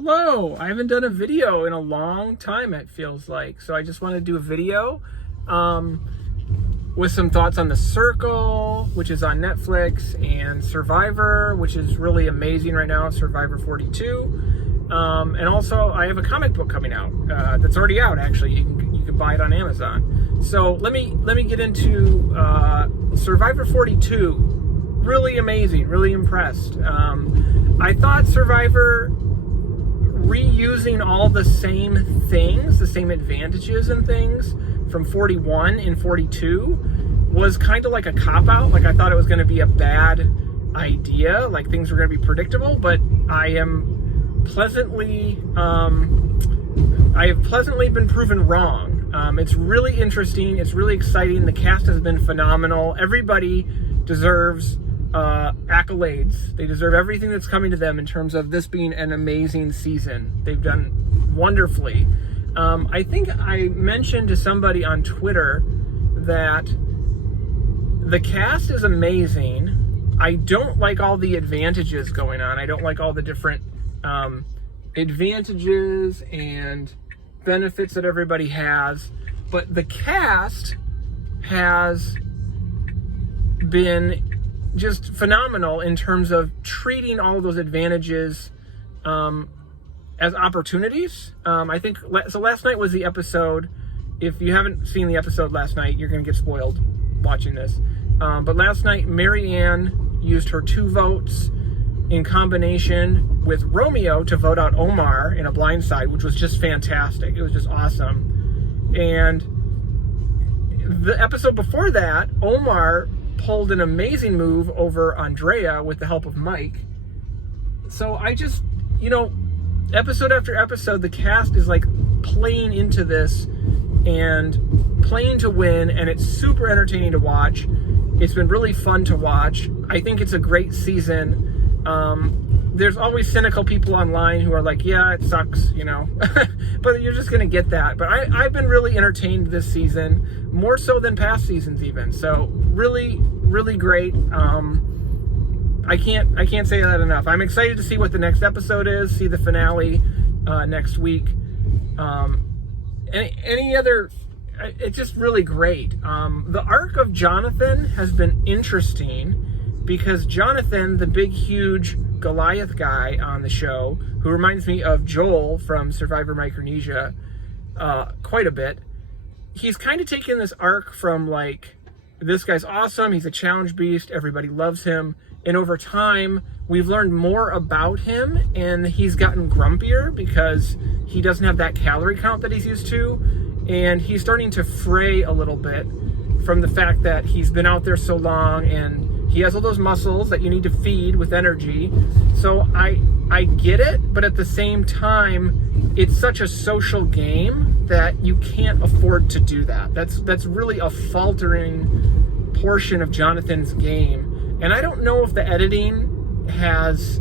Hello, I haven't done a video in a long time, it feels like. So I just want to do a video with some thoughts on The Circle, which is on Netflix, and Survivor, which is really amazing right now, Survivor 42. And also, I have a comic book coming out that's already out, actually. You can buy it on Amazon. So let me get into Survivor 42. Really amazing, really impressed. I thought Survivor reusing all the same things, the same advantages and things from 41 and 42 was kind of like a cop-out. Like, I thought it was going to be a bad idea, like things were going to be predictable, but I have pleasantly been proven wrong. It's really interesting, it's really exciting, the cast has been phenomenal, everybody deserves accolades. They deserve everything that's coming to them in terms of this being an amazing season. They've done wonderfully. I think I mentioned to somebody on Twitter that the cast is amazing. I don't like all the advantages going on. I don't like all the different advantages and benefits that everybody has. But the cast has been just phenomenal in terms of treating all of those advantages as opportunities. I think so. Last night was the episode. If you haven't seen the episode last night, you're going to get spoiled watching this. But last night, Marianne used her 2 votes in combination with Romeo to vote out Omar in a blindside, which was just fantastic. It was just awesome. And the episode before that, Omar pulled an amazing move over Andrea with the help of Mike. So I just, episode after episode, the cast is like playing into this and playing to win, and it's super entertaining to watch. It's been really fun to watch. I think it's a great season. There's always cynical people online who are like, yeah, it sucks, but you're just going to get that. But I've been really entertained this season, more so than past seasons even. So really, really great. I can't say that enough. I'm excited to see what the next episode is, see the finale next week. Any other, it's just really great. The arc of Jonathan has been interesting because Jonathan, the big, huge Goliath guy on the show, who reminds me of Joel from Survivor Micronesia quite a bit, he's kind of taken this arc from like, this guy's awesome, he's a challenge beast, everybody loves him, and over time we've learned more about him, and he's gotten grumpier because he doesn't have that calorie count that he's used to, and he's starting to fray a little bit from the fact that he's been out there so long and he has all those muscles that you need to feed with energy. So I get it, but at the same time, it's such a social game that you can't afford to do that. That's really a something portion of Jonathan's game. And I don't know if the editing has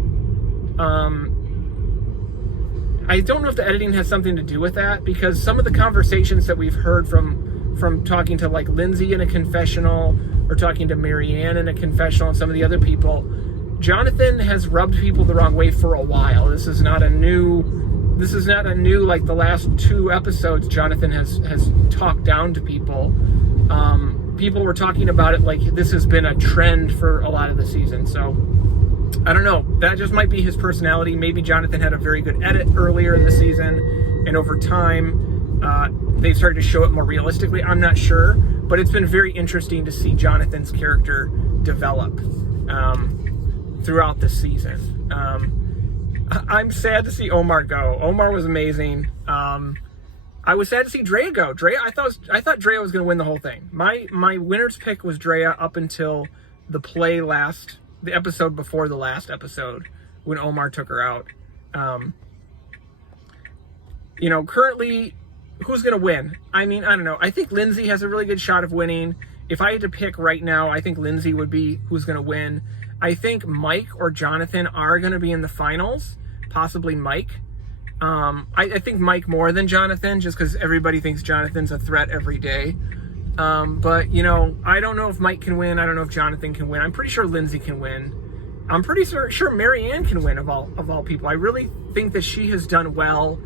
something to do with that, because some of the conversations that we've heard from talking to like Lindsay in a confessional or talking to Marianne in a confessional and some of the other people, Jonathan has rubbed people the wrong way for a while. This is not a new like the last 2 episodes Jonathan has talked down to people. People were talking about it like this has been a trend for a lot of the season. So I don't know, that just might be his personality. Maybe Jonathan had a very good edit earlier in the season, and over time they started to show it more realistically. I'm not sure, but it's been very interesting to see Jonathan's character develop throughout the season. I'm sad to see Omar go. Omar was amazing. I was sad to see Drea go. I thought Drea was going to win the whole thing. My winner's pick was Drea up until the episode before the last episode when Omar took her out. Currently, who's going to win? I mean, I don't know. I think Lindsay has a really good shot of winning. If I had to pick right now, I think Lindsay would be who's going to win. I think Mike or Jonathan are going to be in the finals, possibly Mike. I think Mike more than Jonathan, just because everybody thinks Jonathan's a threat every day. But, I don't know if Mike can win. I don't know if Jonathan can win. I'm pretty sure Lindsay can win. I'm pretty sure Mary Ann can win of all people. I really think that she has done well,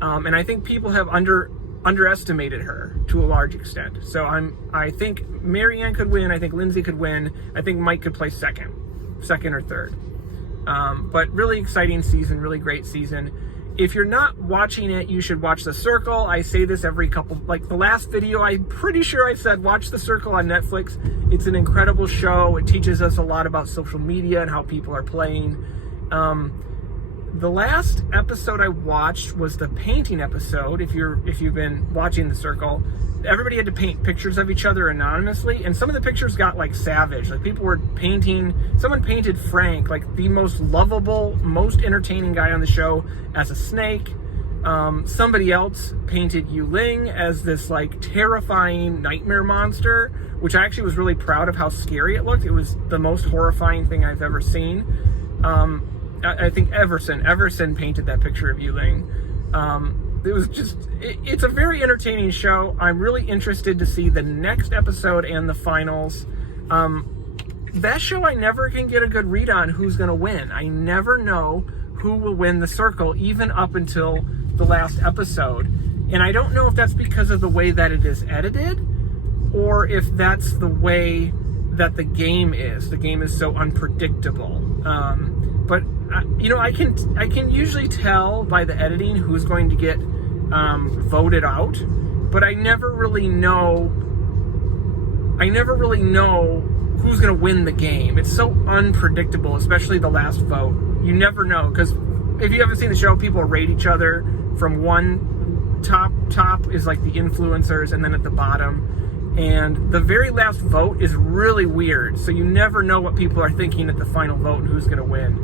and I think people have underestimated her to a large extent. So I think Mary Ann could win. I think Lindsay could win. I think Mike could play second or third. But really exciting season, really great season. If you're not watching it, you should watch The Circle. I say this every couple, like the last video, I'm pretty sure I said watch The Circle on Netflix. It's an incredible show. It teaches us a lot about social media and how people are playing. The last episode I watched was the painting episode. If you've been watching The Circle, everybody had to paint pictures of each other anonymously, and some of the pictures got like savage. Like people were painting. Someone painted Frank, like the most lovable, most entertaining guy on the show, as a snake. Somebody else painted Yuling as this like terrifying nightmare monster, which I actually was really proud of how scary it looked. It was the most horrifying thing I've ever seen. I think Everson painted that picture of Yuling. It was just, it's a very entertaining show. I'm really interested to see the next episode and the finals. That show, I never can get a good read on who's going to win. I never know who will win The Circle, even up until the last episode. And I don't know if that's because of the way that it is edited, or if that's the way that the game is. The game is so unpredictable. But I can usually tell by the editing who's going to get voted out, but I never really know who's going to win the game. It's so unpredictable, especially the last vote. You never know, because if you haven't seen the show, people rate each other from one top is like the influencers, and then at the bottom, and the very last vote is really weird, so you never know what people are thinking at the final vote and who's going to win.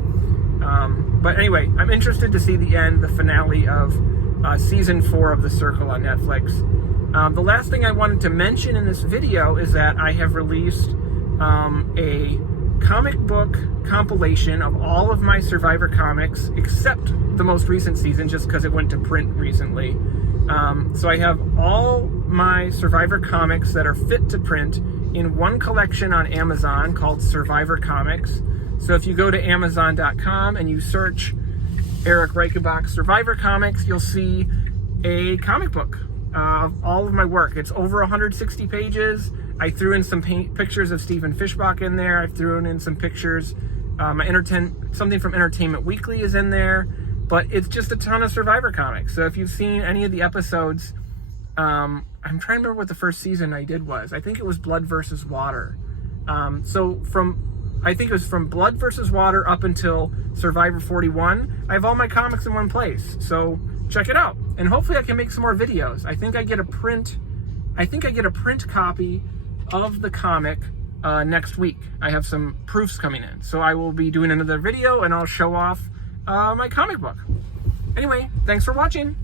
But anyway, I'm interested to see the finale of season 4 of The Circle on Netflix. The last thing I wanted to mention in this video is that I have released a comic book compilation of all of my Survivor comics, except the most recent season, just because it went to print recently. So I have all my Survivor comics that are fit to print in one collection on Amazon called Survivor Comics. So if you go to Amazon.com and you search Erik Reichenbach Survivor Comics, you'll see a comic book of all of my work. It's over 160 pages. I threw in some pictures of Stephen Fishbach in there. I threw in some pictures. Something from Entertainment Weekly is in there. But it's just a ton of Survivor comics. So if you've seen any of the episodes, I'm trying to remember what the first season I did was. I think it was Blood versus Water. I think it was from Blood versus Water up until Survivor 41. I have all my comics in one place. So check it out. And hopefully I can make some more videos. I think I get a print copy of the comic next week. I have some proofs coming in. So I will be doing another video and I'll show off my comic book. Anyway, thanks for watching.